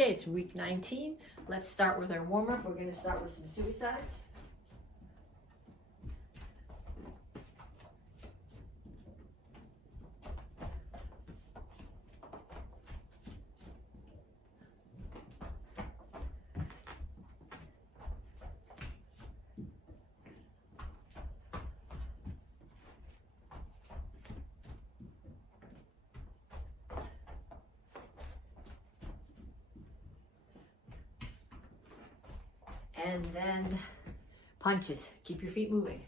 Okay, it's week 19. Let's start with our warm-up. We're going to start with some suicides. And then punches. Keep your feet moving.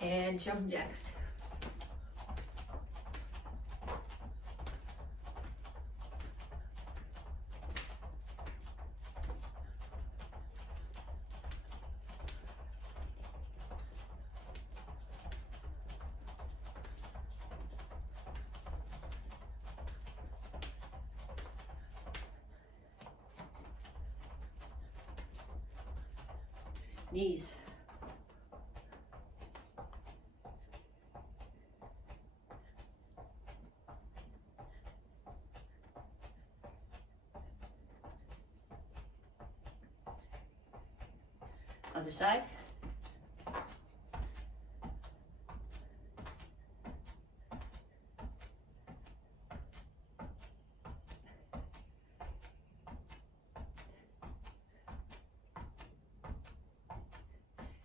And jumping jacks. Knees. Other side.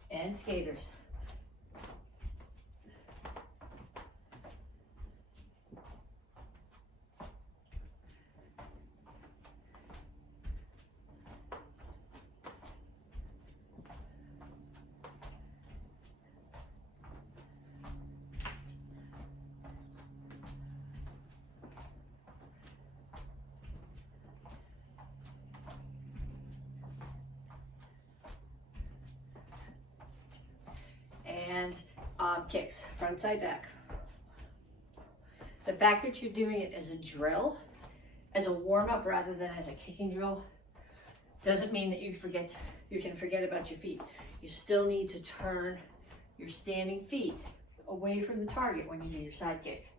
And skaters. And kicks, front, side, back. The fact that you're doing it as a drill, as a warm-up rather than as a kicking drill, doesn't mean that you can forget about your feet. You still need to turn your standing feet away from the target when you do your side kick.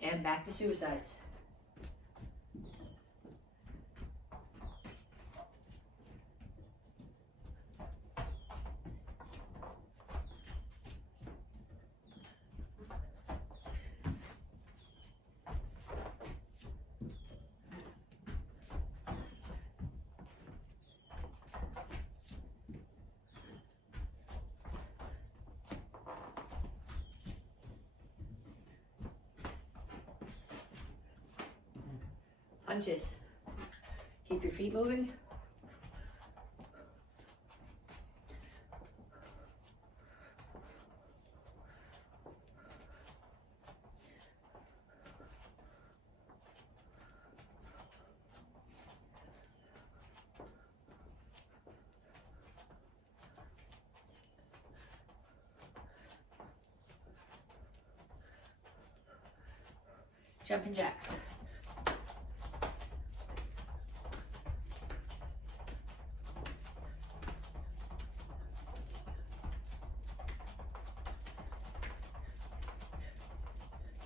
And back to suicides. Punches. Keep your feet moving. Jumping jacks.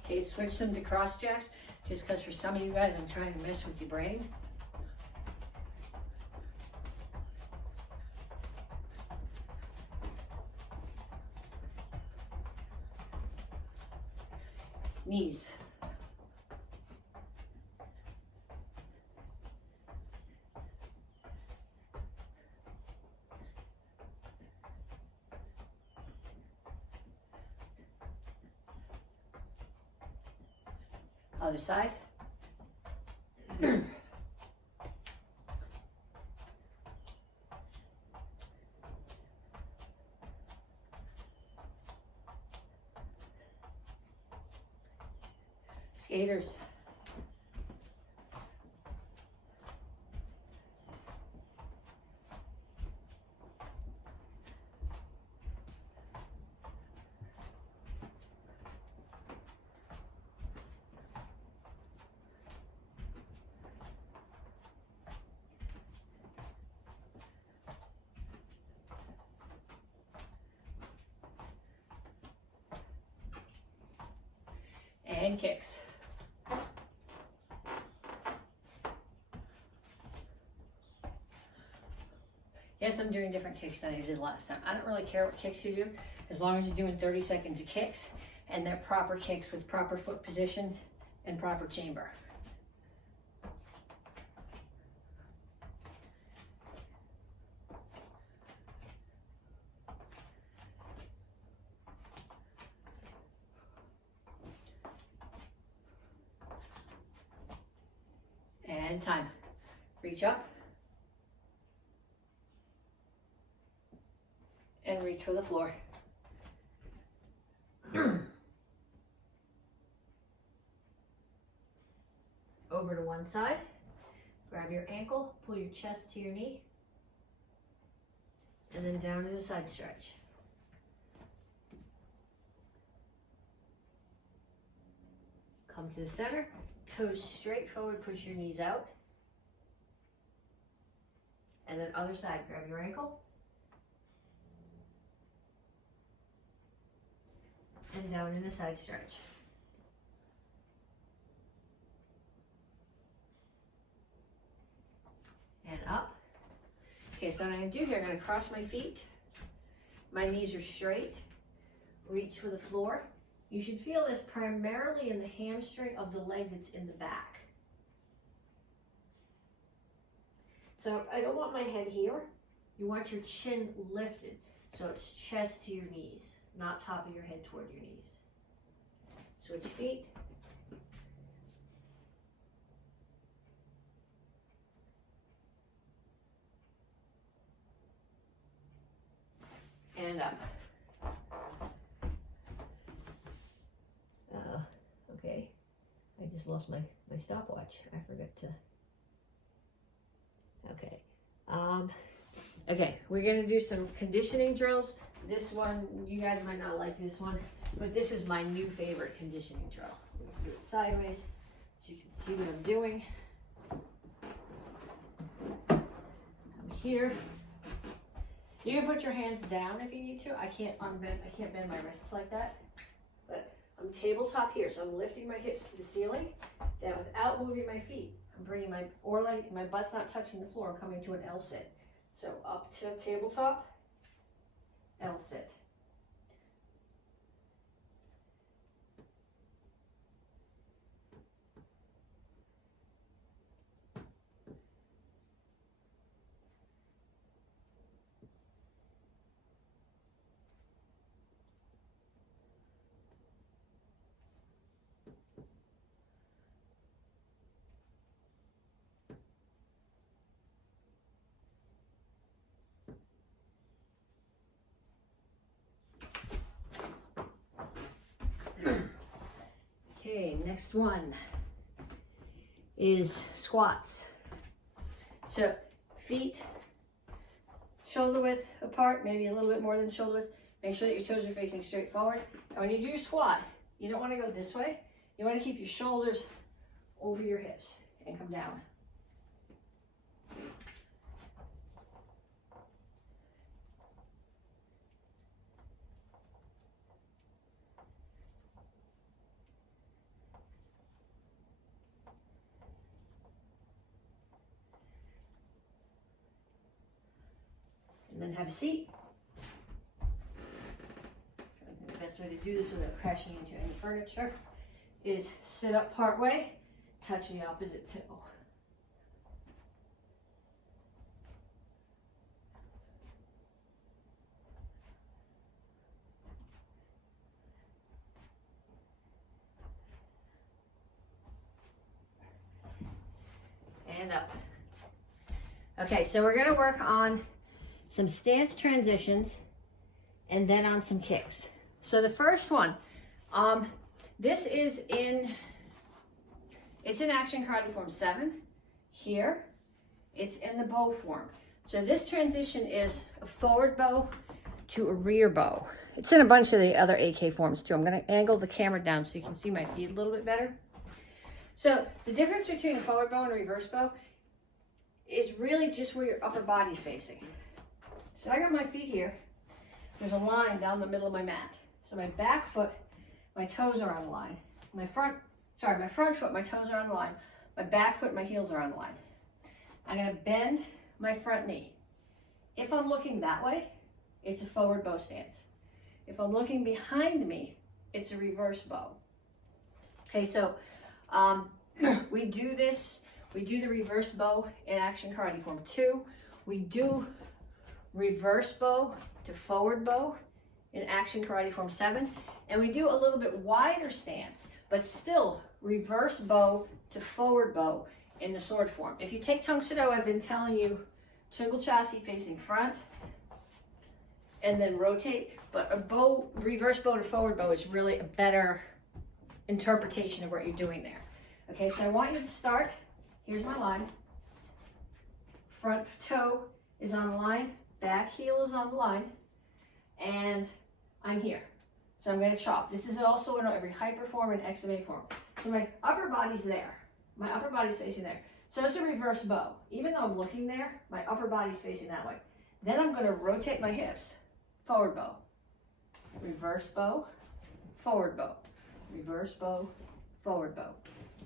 Okay, switch them to cross jacks, just because for some of you guys, I'm trying to mess with your brain. Knees. Other side. skaters. And kicks. Yes, I'm doing different kicks than I did last time. I don't really care what kicks you do, as long as you're doing 30 seconds of kicks, and they're proper kicks with proper foot positions and proper chamber. And time. Reach up. And reach for the floor. Over to one side. Grab your ankle, pull your chest to your knee. And then down in a side stretch. Come to the center. Toes straight forward, push your knees out. And then other side, grab your ankle. And down in a side stretch. And up. Okay, so what I'm gonna do here, I'm gonna cross my feet. My knees are straight. Reach for the floor. You should feel this primarily in the hamstring of the leg that's in the back. So I don't want my head here. You want your chin lifted. So it's chest to your knees, not top of your head toward your knees. Switch feet. And up. Okay, I just lost my stopwatch. I forgot to, okay. Okay, we're gonna do some conditioning drills. This one, you guys might not like this one, but this is my new favorite conditioning drill. We're gonna do it sideways so you can see what I'm doing. I'm here. You can put your hands down if you need to. I can't bend my wrists like that, but I'm tabletop here, so I'm lifting my hips to the ceiling, then without moving my feet, I'm bringing my butt's not touching the floor, I'm coming to an L sit. So up to tabletop, L sit. Okay, next one is squats. So feet shoulder width apart, maybe a little bit more than shoulder width. Make sure that your toes are facing straight forward. And when you do your squat, you don't want to go this way. You want to keep your shoulders over your hips and come down. And then have a seat. I think the best way to do this without crashing into any furniture is sit up part way, touch the opposite toe. And up. Okay, so we're gonna work on some stance transitions and then on some kicks. So the first one, this is in It's in Action Karate Form 7. Here, it's in the bow form. So this transition is a forward bow to a rear bow. It's in a bunch of the other AK forms too. I'm going to angle the camera down so you can see my feet a little bit better. So the difference between a forward bow and a reverse bow is really just where your upper body's facing. So I got my feet here. There's a line down the middle of my mat. So my back foot, my toes are on the line. My front foot, my toes are on the line. My back foot, my heels are on the line. I'm going to bend my front knee. If I'm looking that way, it's a forward bow stance. If I'm looking behind me, it's a reverse bow. Okay, so we do the reverse bow in Action Karate Form 2. We do reverse bow to forward bow in Action Karate Form 7. And we do a little bit wider stance, but still reverse bow to forward bow in the sword form. If you take Tang Soo Do, I've been telling you Chungle chassis facing front and then rotate, but a bow, reverse bow to forward bow is really a better interpretation of what you're doing there. Okay, so I want you to start. Here's my line. Front toe is on the line, back heel is on the line, and I'm here. So I'm going to chop. This is also in every hyper form and XMA form. So my upper body's there. My upper body's facing there. So it's a reverse bow. Even though I'm looking there, my upper body's facing that way. Then I'm going to rotate my hips. Forward bow. Reverse bow. Forward bow. Reverse bow. Forward bow.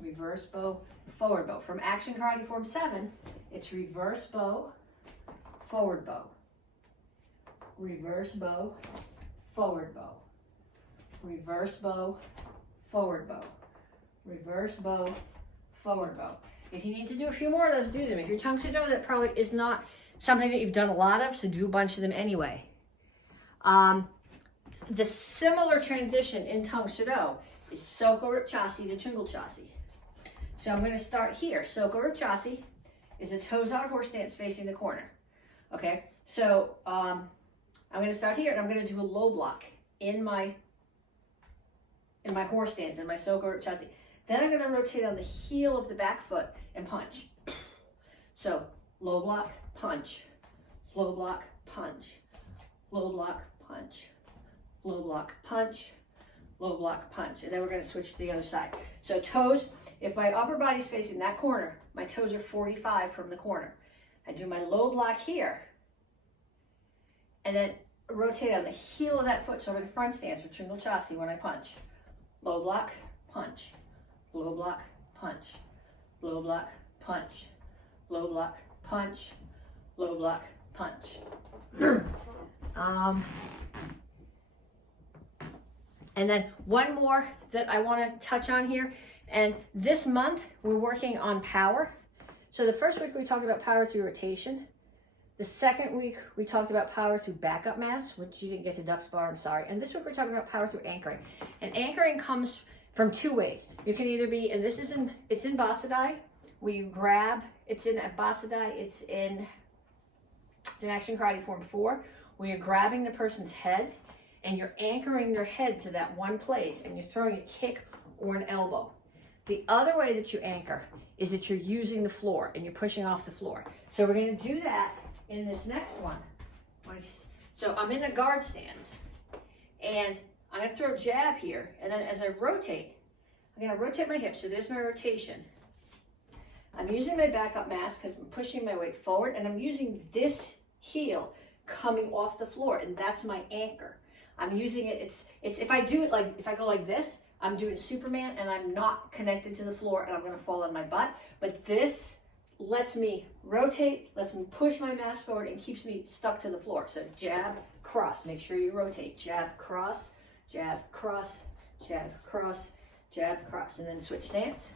Reverse bow. Forward bow. From Action Karate Form 7, it's reverse bow. Forward bow. Reverse bow. Forward bow. Reverse bow, forward bow. Reverse bow, forward bow. If you need to do a few more of those, do them. If you're Tang Soo Do, that probably is not something that you've done a lot of, so do a bunch of them anyway. The similar transition in Tang Soo Do is Soko Rip Chassis to Chungle Chassis. So I'm going to start here. Soko Rip Chassis is a toes out horse stance facing the corner. Okay, so I'm going to start here and I'm going to do a low block in my horse stance, in my Soko Rip Chassis. Then I'm going to rotate on the heel of the back foot and punch. So low block, punch, low block, punch, low block, punch, low block, punch, low block, punch. And then we're going to switch to the other side. So toes, if my upper body's facing that corner, my toes are 45 from the corner. I do my low block here and then rotate on the heel of that foot. So I'm in front stance or Chungle Chassis when I punch. Low block, punch, low block, punch, low block, punch, low block, punch, low block, punch. And then one more that I want to touch on here. And this month we're working on power. So the first week we talked about power through rotation. The second week, we talked about power through backup mass, which you didn't get to duck spar, I'm sorry. And this week, we're talking about power through anchoring. And anchoring comes from two ways. You can either be, and this is it's in Basadai, where you grab, it's in Basadai, it's in Action Karate Form 4, where you're grabbing the person's head, and you're anchoring their head to that one place, and you're throwing a kick or an elbow. The other way that you anchor is that you're using the floor, and you're pushing off the floor. So we're gonna do that in this next one. So I'm in a guard stance and I'm going to throw a jab here, and then as I rotate, I'm going to rotate my hips. So there's my rotation. I'm using my backup mass because I'm pushing my weight forward, and I'm using this heel coming off the floor, and that's my anchor. I'm using it, it's if I do it like, if I go like this, I'm doing Superman and I'm not connected to the floor and I'm going to fall on my butt. But this lets me rotate, lets me push my mass forward, and keeps me stuck to the floor. So jab, cross, make sure you rotate. Jab, cross, jab, cross, jab, cross, jab, cross. And then switch stance.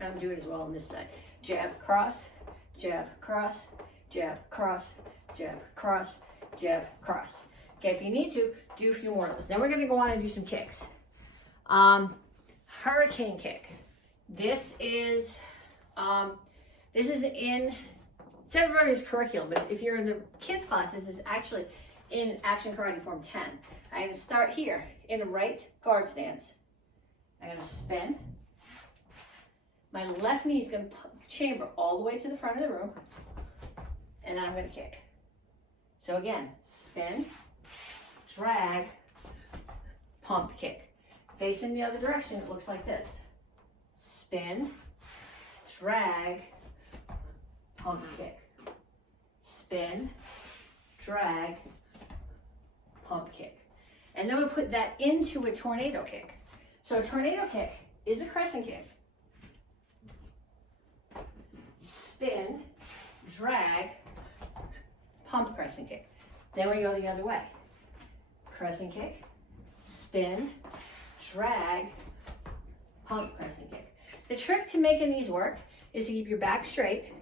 I'm doing it as well on this side. Jab, cross, jab, cross, jab, cross, jab, cross, jab, cross. Okay, if you need to, do a few more of those. Then we're going to go on and do some kicks. Hurricane kick. This is in, it's everybody's curriculum, but if you're in the kids class, this is actually in Action Karate Form 10. I'm going to start here in a right guard stance. I'm going to spin. My left knee is going to chamber all the way to the front of the room, and then I'm going to kick. So again, spin, drag, pump, kick. Facing the other direction, it looks like this. Spin, drag, pump, kick. Spin, drag, pump, kick. And then we'll put that into a tornado kick. So a tornado kick is a crescent kick. Spin, drag, pump, crescent kick. Then we go the other way. Crescent kick, spin, drag, pump, crescent kick. The trick to making these work is to keep your back straight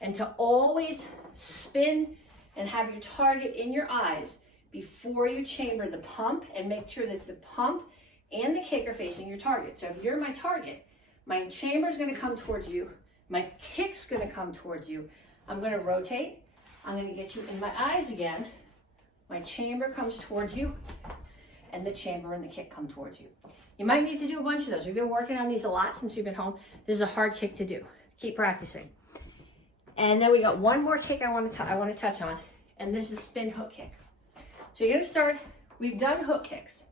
and to always spin and have your target in your eyes before you chamber the pump, and make sure that the pump and the kick are facing your target. So if you're my target, my chamber is going to come towards you, my kick's going to come towards you. I'm going to rotate. I'm going to get you in my eyes again. My chamber comes towards you, and the chamber and the kick come towards you. You might need to do a bunch of those. We've been working on these a lot since you've been home. This is a hard kick to do. Keep practicing. And then we got one more kick I want to touch on, and this is spin hook kick. So you're going to start, we've done hook kicks.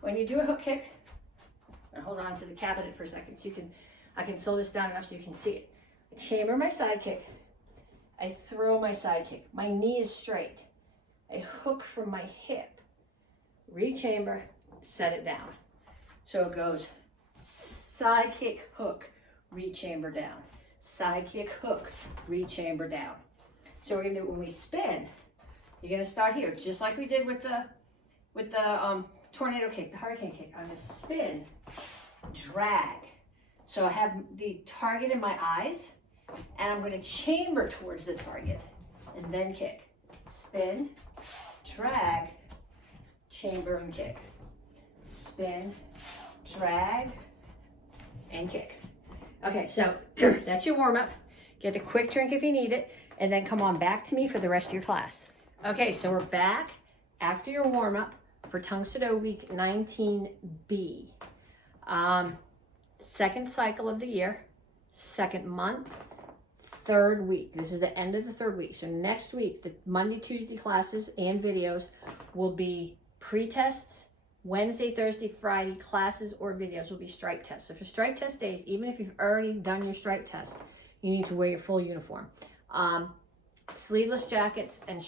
When you do a hook kick, and hold on to the cabinet for a second so I can slow this down enough so you can see it. I chamber my side kick. I throw my side kick. My knee is straight. I hook from my hip. Rechamber, set it down. So it goes side kick, hook, rechamber down. Side kick, hook, rechamber down. So we're going to do, when we spin, you're going to start here, just like we did with the tornado kick, the hurricane kick. I'm going to spin, drag. So I have the target in my eyes, and I'm going to chamber towards the target, and then kick. Spin, drag, chamber, and kick. Spin, drag, and kick. Okay, so that's your warm-up. Get a quick drink if you need it, and then come on back to me for the rest of your class. Okay, so we're back after your warm-up for Tang Soo Do week 19B. Second cycle of the year, second month, third week. This is the end of the third week. So next week, the Monday, Tuesday classes and videos will be pre-tests. Wednesday, Thursday, Friday classes or videos will be stripe tests. So for stripe test days, even if you've already done your stripe test, you need to wear your full uniform. Sleeveless jackets and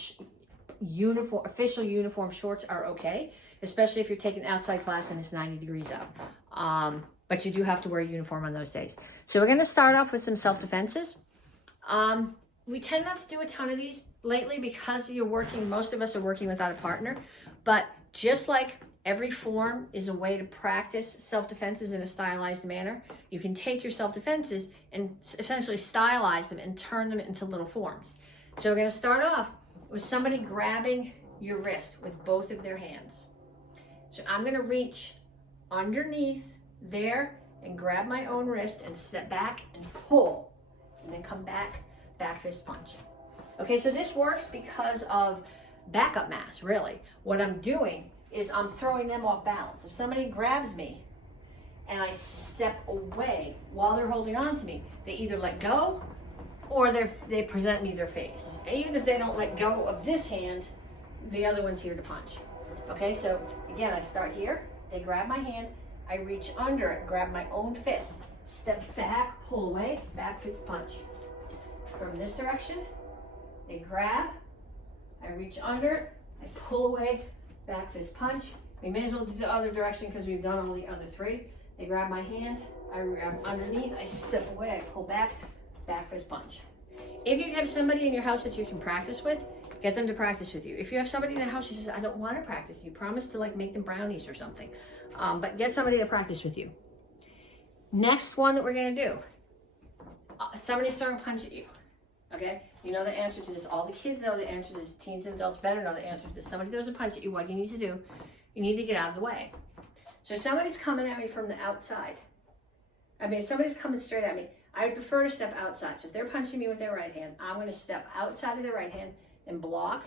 official uniform shorts are okay, especially if you're taking outside class and it's 90 degrees out. But you do have to wear a uniform on those days. So we're going to start off with some self-defenses. We tend not to do a ton of these lately because most of us are working without a partner. But just like every form is a way to practice self-defenses in a stylized manner, you can take your self-defenses and essentially stylize them and turn them into little forms. So we're going to start off with somebody grabbing your wrist with both of their hands. So I'm going to reach underneath there and grab my own wrist and step back and pull, and then come back fist punch. Okay, so this works because of backup mass, really. What I'm doing is I'm throwing them off balance. If somebody grabs me and I step away while they're holding on to me, they either let go or they present me their face. Even if they don't let go of this hand, the other one's here to punch. Okay, so again, I start here, they grab my hand, I reach under it, grab my own fist, step back, pull away, back fist punch. From this direction, they grab, I reach under it, I pull away, back fist punch. We may as well do the other direction because we've done all the other three. They grab my hand, I grab underneath, I step away, I pull back fist punch. If you have somebody in your house that you can practice with, get them to practice with you. If you have somebody in the house who says, I don't want to practice, you promise to make them brownies or something. But get somebody to practice with you. Next one that we're going to do, somebody's throwing a punch at you. Okay, you know the answer to this. All the kids know the answer to this. Teens and adults better know the answer to this. Somebody throws a punch at you. What do you need to do? You need to get out of the way. So if somebody's coming at me from the outside, if somebody's coming straight at me, I would prefer to step outside. So if they're punching me with their right hand, I'm going to step outside of their right hand and block,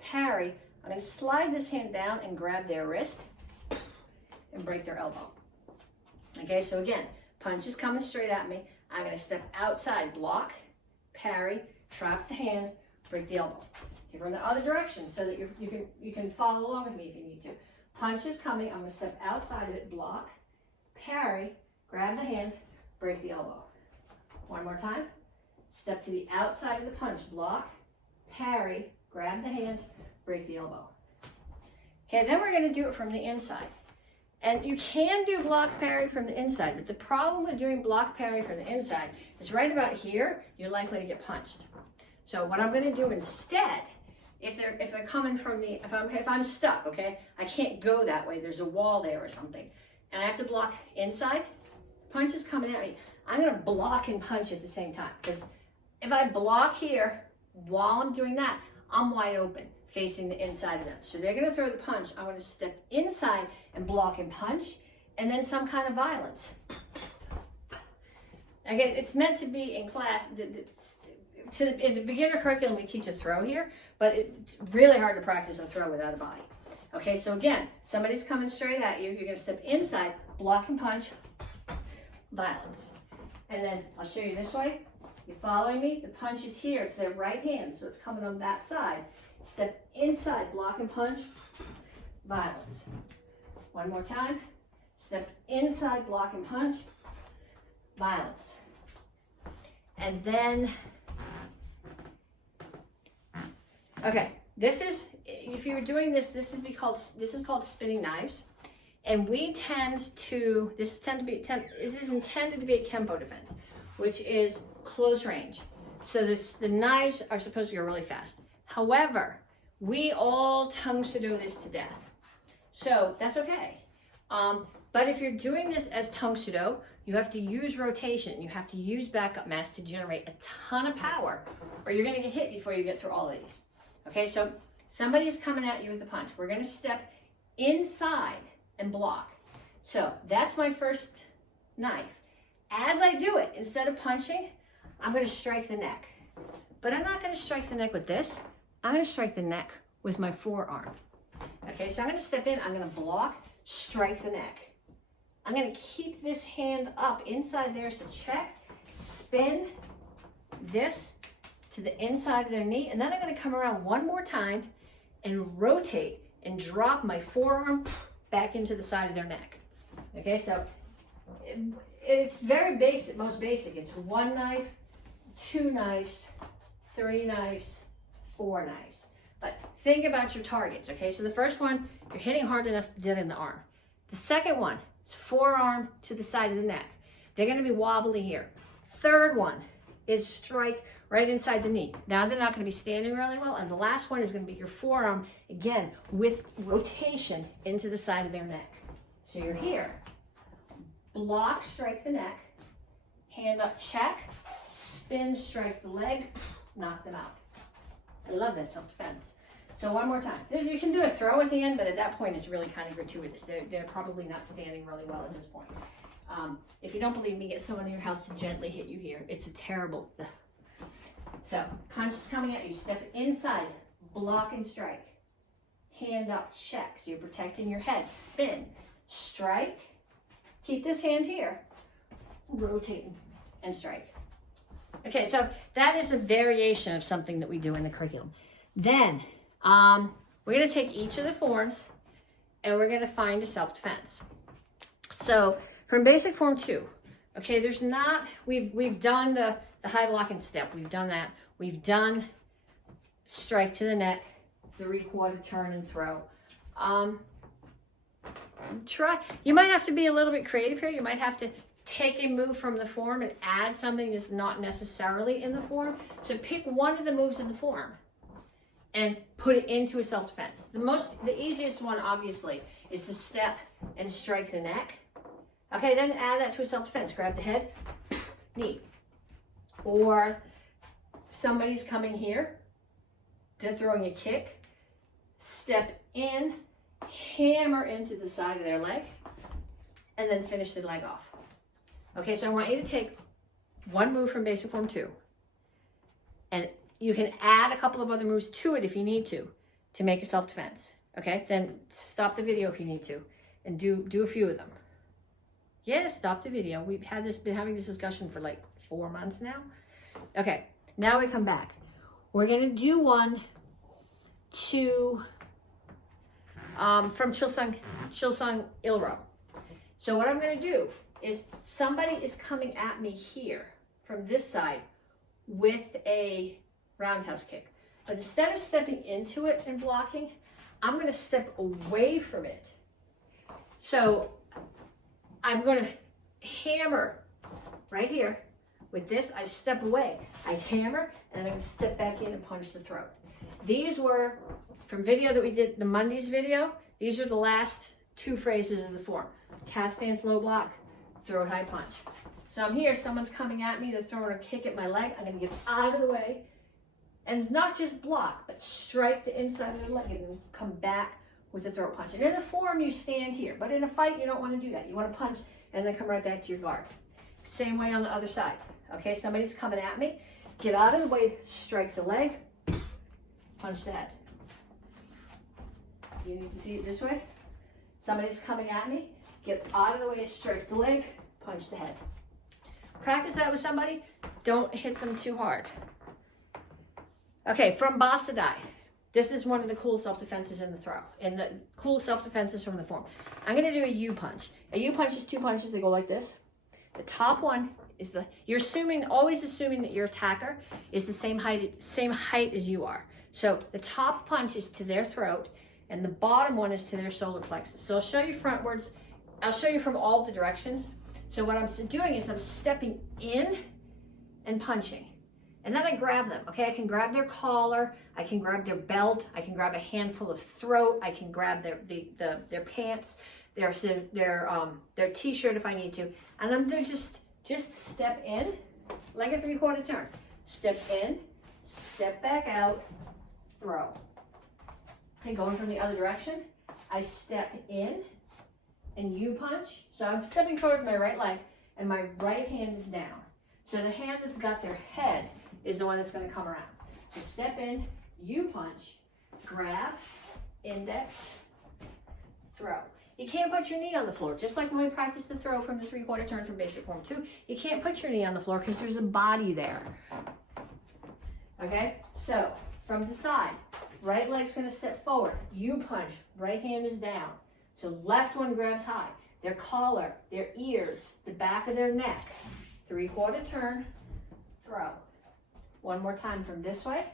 parry. I'm going to slide this hand down and grab their wrist and break their elbow. Okay, so again, Punch is coming straight at me. I'm going to step outside, block, parry, trap the hand, break the elbow. Okay, from the other direction so that you can follow along with me if you need to. Punch is coming. I'm going to step outside of it, block, parry, grab the hand, break the elbow. One more time. Step to the outside of the punch, block, parry, grab the hand, break the elbow. Okay, then we're going to do it from the inside. And you can do block parry from the inside, but the problem with doing block parry from the inside is right about here, you're likely to get punched. So what I'm going to do instead, if they're coming from the, if I'm stuck, okay, I can't go that way. There's a wall there or something, and I have to block inside. Punch is coming at me. I'm going to block and punch at the same time, because if I block here while I'm doing that, I'm wide open, facing the inside of them. So they're going to throw the punch. I'm going to step inside and block and punch, and then some kind of violence. Again, it's meant to be in class. In the beginner curriculum, we teach a throw here, but it's really hard to practice a throw without a body. Okay, so again, somebody's coming straight at you. You're going to step inside, block and punch, violence. And then I'll show you this way. You following me? The punch is here. It's their right hand, so it's coming on that side. Step inside, block and punch, violence. One more time. Step inside, block and punch, violence. And then, okay, this is, if you were doing this, this is called spinning knives. And we tend to, this is intended to be a Kempo defense, which is close range. So the knives are supposed to go really fast. However, we all Tang Soo Do this to death. So that's okay. But if you're doing this as Tang Soo Do, you have to use rotation. You have to use backup mass to generate a ton of power, or you're gonna get hit before you get through all of these. Okay, so somebody's coming at you with a punch. We're gonna step inside and block. So that's my first knife. As I do it, instead of punching, I'm gonna strike the neck. But I'm not gonna strike the neck with this. I'm gonna strike the neck with my forearm. Okay, so I'm gonna step in, I'm gonna block, strike the neck. I'm gonna keep this hand up inside there, so check, spin this to the inside of their knee, and then I'm gonna come around one more time and rotate and drop my forearm back into the side of their neck. Okay, so it's very basic, most basic. It's one knife, two knives, three knives, four knives. But think about your targets, okay? So the first one, you're hitting hard enough to get in the arm. The second one is forearm to the side of the neck. They're gonna be wobbly here. Third one is strike right inside the knee. Now they're not gonna be standing really well. And the last one is gonna be your forearm, again, with rotation into the side of their neck. So you're here. Block, strike the neck, hand up, check, spin, strike the leg, knock them out. I love that self-defense. So one more time. You can do a throw at the end, but at that point it's really kind of gratuitous. They're probably not standing really well at this point. If you don't believe me, get someone in your house to gently hit you here. It's a terrible. So punch is coming at you. Step inside, block and strike. Hand up, check. So you're protecting your head. Spin, strike. Keep this hand here. Rotate and strike. Okay, so that is a variation of something that we do in the curriculum. Then we're going to take each of the forms and we're going to find a self-defense. So from basic form 2, okay, there's not, we've done the high block and step. We've done that. We've done strike to the neck, 3/4 turn and throw. You might have to be a little bit creative here. You might have to take a move from the form and add something that's not necessarily in the form. So pick one of the moves in the form and put it into a self-defense. The easiest one, obviously, is to step and strike the neck. Okay, then add that to a self-defense. Grab the head, knee. Or somebody's coming here, they're throwing a kick, step in, hammer into the side of their leg, and then finish the leg off. Okay, so I want you to take one move from basic form 2, and you can add a couple of other moves to it if you need to make a self-defense. Okay, then stop the video if you need to, and do a few of them. Yeah, stop the video. We've been having this discussion for like 4 months now. Okay, now we come back. We're gonna do one to from Chilsung Ilro. So what I'm gonna do is somebody is coming at me here from this side with a roundhouse kick. But instead of stepping into it and blocking, I'm gonna step away from it. So I'm gonna hammer right here. With this, I step away. I hammer, and I'm gonna step back in and punch the throat. These were, from video that we did, the Mondays video, these are the last 2 phrases of the form. Cat stance, low block, throat high punch. So I'm here, someone's coming at me, they're throwing a kick at my leg. I'm gonna get out of the way, and not just block, but strike the inside of their leg and then come back with the throat punch. And in the form, you stand here. But in a fight, you don't want to do that. You want to punch and then come right back to your guard. Same way on the other side. Okay, somebody's coming at me. Get out of the way, strike the leg, punch the head. You need to see it this way. Somebody's coming at me. Get out of the way, strike the leg, punch the head. Practice that with somebody. Don't hit them too hard. Okay, from Basadai. This is one of the cool self-defenses in the throw, and the cool self-defenses from the form. I'm gonna do a U punch. A U punch is 2 punches that go like this. The top one is you're always assuming that your attacker is the same height as you are. So the top punch is to their throat, and the bottom one is to their solar plexus. So I'll show you frontwards. I'll show you from all the directions. So what I'm doing is I'm stepping in and punching. And then I grab them, okay? I can grab their collar, I can grab their belt, I can grab a handful of throat, I can grab their pants, their t-shirt if I need to. And then they're just step in, like a 3/4 turn. Step in, step back out, throw. Okay, going from the other direction, I step in and U punch. So I'm stepping forward with my right leg and my right hand is down. So the hand that's got their head is the one that's going to come around. So step in, U punch, grab, index, throw. You can't put your knee on the floor. Just like when we practice the throw from the 3/4 turn from basic form 2, you can't put your knee on the floor because there's a body there. Okay, so from the side, right leg's going to step forward, U punch, right hand is down. So left one grabs high, their collar, their ears, the back of their neck, 3/4 turn, throw. One more time from this way,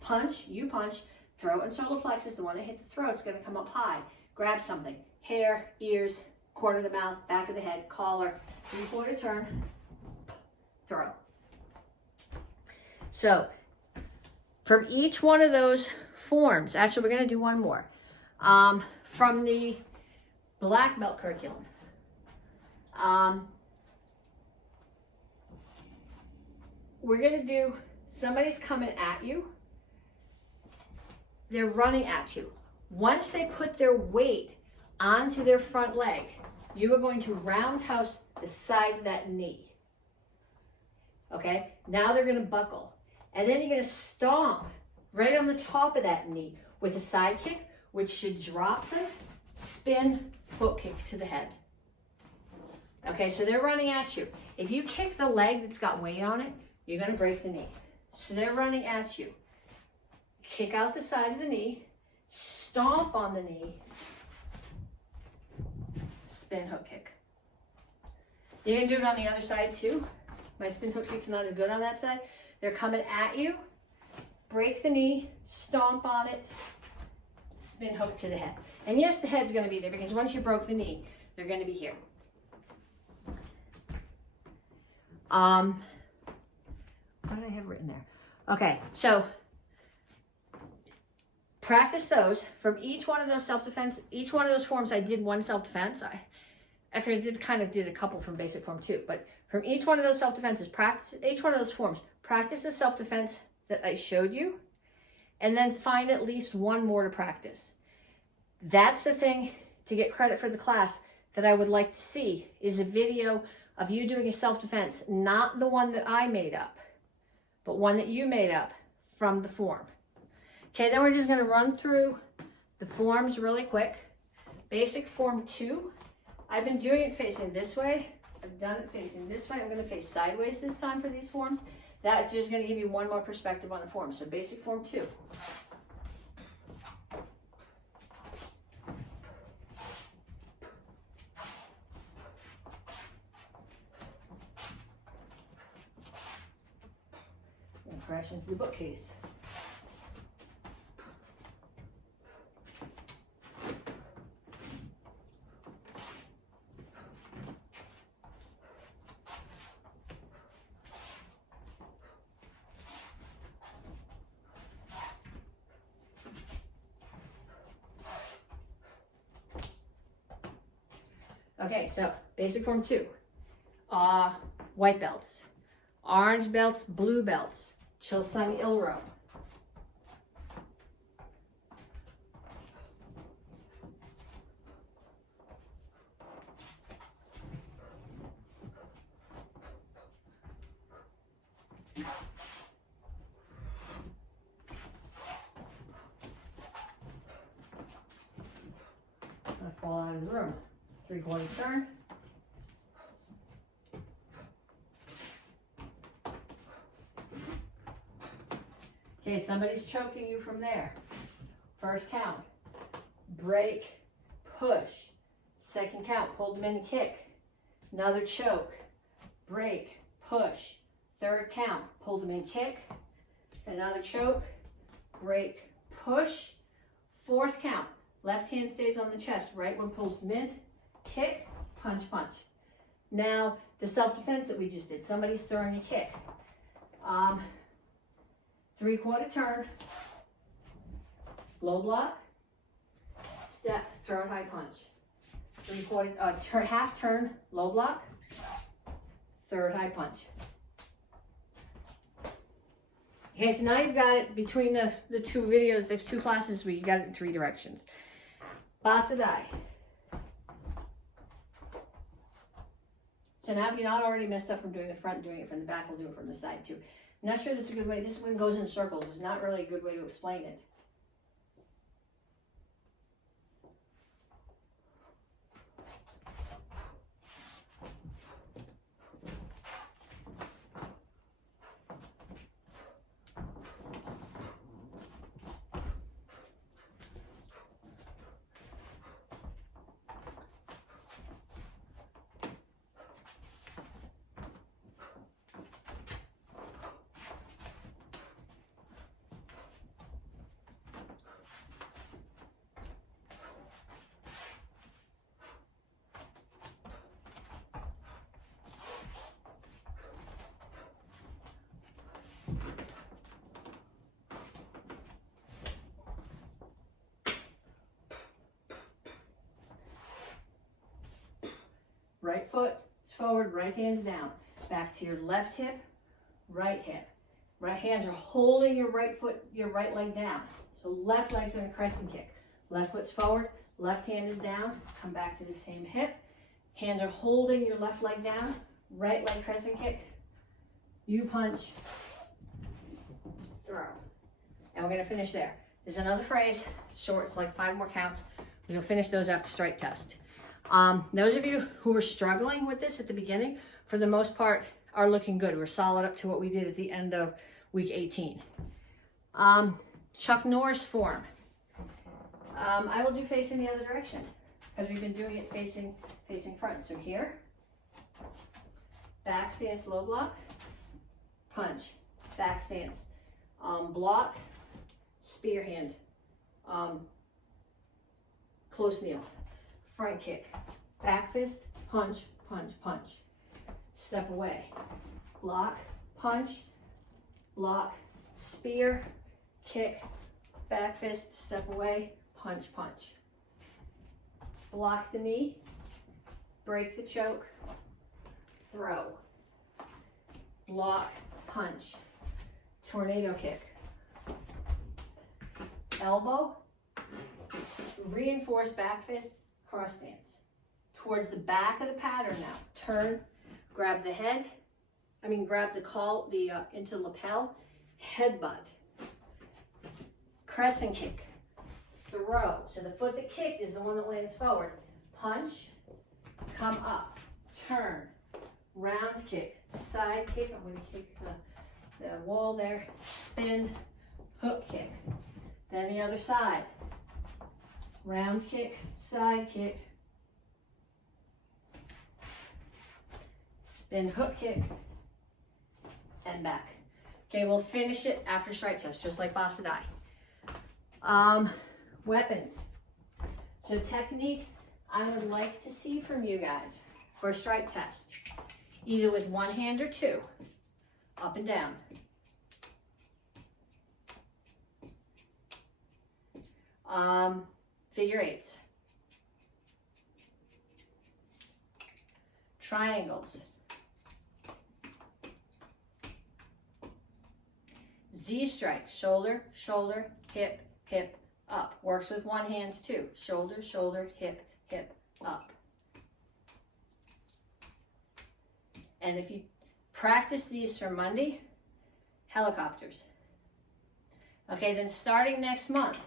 punch, U punch, throat and solar plexus, the one that hit the throat is going to come up high. Grab something, hair, ears, corner of the mouth, back of the head, collar, 3/4 turn, throw. So from each one of those forms, actually we're going to do one more, from the black belt curriculum. We're going to do, somebody's coming at you, they're running at you. Once they put their weight onto their front leg, you are going to roundhouse the side of that knee. Okay, now they're going to buckle. And then you're going to stomp right on the top of that knee with a side kick, which should drop them, spin, hook kick to the head. Okay, so they're running at you. If you kick the leg that's got weight on it, you're going to break the knee. So they're running at you. Kick out the side of the knee, stomp on the knee, spin hook kick. You can do it on the other side too. My spin hook kick's not as good on that side. They're coming at you, break the knee, stomp on it, spin hook to the head. And yes, the head's going to be there because once you broke the knee, they're going to be here. What did I have written there? Okay, so practice those. From each one of those self-defense, each one of those forms, I did one self-defense. After I did a couple from basic form 2, but from each one of those self-defenses, practice each one of those forms. Practice the self-defense that I showed you, and then find at least one more to practice. That's the thing to get credit for the class that I would like to see, is a video of you doing a self-defense, not the one that I made up, but one that you made up from the form. Okay, then we're just going to run through the forms really quick. Basic form 2, I've been doing it facing this way. I've done it facing this way. I'm going to face sideways this time for these forms. That's just going to give you one more perspective on the form. So basic form 2. And crash into the bookcase. Okay, so basic form 2. White belts, orange belts, blue belts, Chilsung Ilro. I'm gonna fall out of the room. 3/4 turn. Okay, somebody's choking you from there. First count. Break, push. Second count, pull them in and kick. Another choke. Break, push. Third count, pull them in, kick. Another choke. Break, push. Fourth count. Left hand stays on the chest. Right one pulls them in. Kick, punch, punch. Now, the self-defense that we just did. Somebody's throwing a kick. 3/4 turn. Low block. Step, throw it, high punch. 3/4, half turn, low block. Third high punch. Okay, so now you've got it between the two videos, the two classes where you got it in 3 directions. Basadai. So now if you're not already messed up from doing the front, doing it from the back, we'll do it from the side too. I'm not sure that's a good way. This one goes in circles. It's not really a good way to explain it. Right foot forward, right hand's down. Back to your left hip, right hip. Right hands are holding your right foot, your right leg down. So left leg's in a crescent kick. Left foot's forward, left hand is down. Come back to the same hip. Hands are holding your left leg down. Right leg crescent kick. You punch, throw. And we're gonna finish there. There's another phrase, short, it's like 5 more counts. We'll finish those after strike test. Those of you who were struggling with this at the beginning, for the most part, are looking good. We're solid up to what we did at the end of week 18. Chuck Norris form. I will do facing the other direction because we've been doing it facing front. So here, back stance, low block, punch, back stance, block, spear hand, close kneel. Front kick, back fist, punch, punch, punch. Step away, block, punch, block, spear, kick, back fist, step away, punch, punch. Block the knee, break the choke, throw. Block, punch, tornado kick. Elbow, reinforce back fist, cross stance. Towards the back of the pattern now. Turn, grab the head, grab the caul, into lapel, headbutt. Crescent kick, throw. So the foot that kicked is the one that lands forward. Punch, come up, turn, round kick, side kick. I'm going to kick the wall there, spin, hook kick. Then the other side, round kick, side kick, spin, hook kick, and back. Okay, we'll finish it after stripe test, just like Bossa Die. Weapons. So techniques I would like to see from you guys for a stripe test, either with one hand or two, up and down. Figure eights. Triangles. Z strike, shoulder, shoulder, hip, hip, up. Works with one hand too. Shoulder, shoulder, hip, hip, up. And if you practice these for Monday, helicopters. Okay, then starting next month,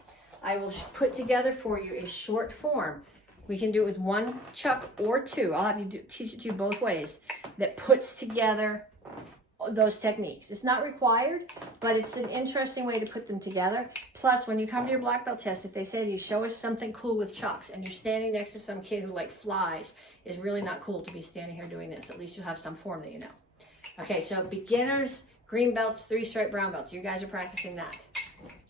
I will put together for you a short form. We can do it with one chuck or two. I'll have you teach it to you both ways. That puts together those techniques. It's not required, but it's an interesting way to put them together. Plus, when you come to your black belt test, if they say to you, show us something cool with chucks, and you're standing next to some kid who like flies, it's really not cool to be standing here doing this. At least you have some form that you know. Okay, so beginners, green belts, 3-stripe brown belts. You guys are practicing that.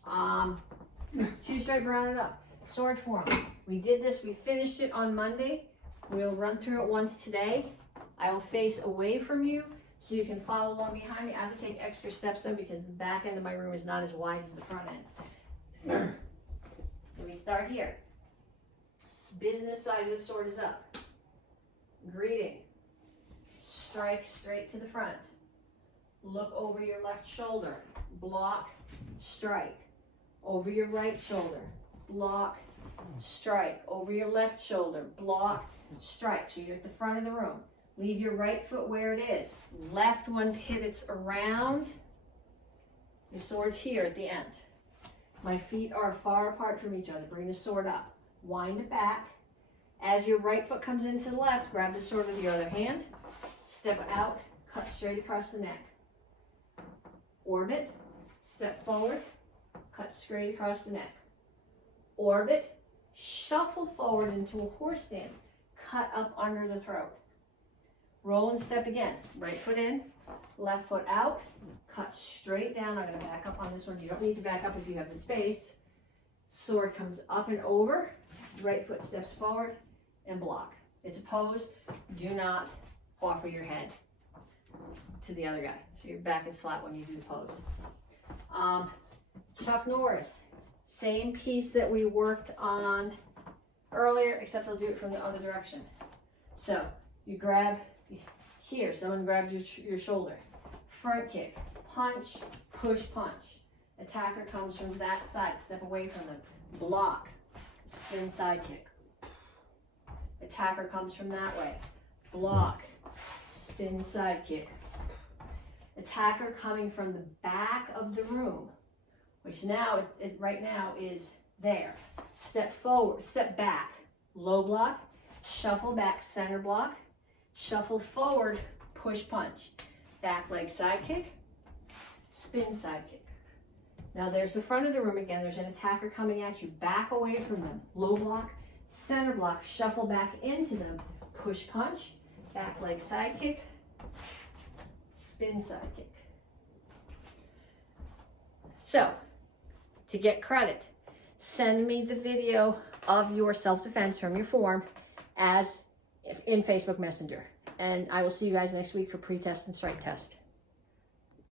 2-stripe brown it up. Sword form. We did this, we finished it on Monday. We'll run through it once today. I will face away from you so you can follow along behind me. I have to take extra steps though because the back end of my room is not as wide as the front end. So we start here. Business side of the sword is up. Greeting. Strike straight to the front. Look over your left shoulder. Block, strike. Over your right shoulder. Block, strike. Over your left shoulder. Block, strike. So you're at the front of the room. Leave your right foot where it is. Left one pivots around. The sword's here at the end. My feet are far apart from each other. Bring the sword up. Wind it back. As your right foot comes into the left, grab the sword with your other hand. Step out. Cut straight across the neck. Orbit. Step forward. Cut straight across the neck. Orbit. Shuffle forward into a horse stance. Cut up under the throat. Roll and step again. Right foot in, left foot out, cut straight down. I'm going to back up on this one. You don't need to back up if you have the space. Sword comes up and over. Right foot steps forward and block. It's a pose. Do not offer your head to the other guy. So your back is flat when you do the pose. Chuck Norris. Same piece that we worked on earlier, except I'll do it from the other direction. So you grab here, someone grabs your shoulder. Front kick, punch, push, punch. Attacker comes from that side, step away from them. Block, spin side kick. Attacker comes from that way. Block, spin side kick. Attacker coming from the back of the room, which now, right now is there. Step forward, step back, low block, shuffle back, center block, shuffle forward, push punch. Back leg side kick, spin side kick. Now there's the front of the room again. There's an attacker coming at you. Back away from them. Low block, center block, shuffle back into them, push punch, back leg side kick, spin side kick. So, to get credit, send me the video of your self-defense from your form in Facebook Messenger. And I will see you guys next week for pre-test and strike test.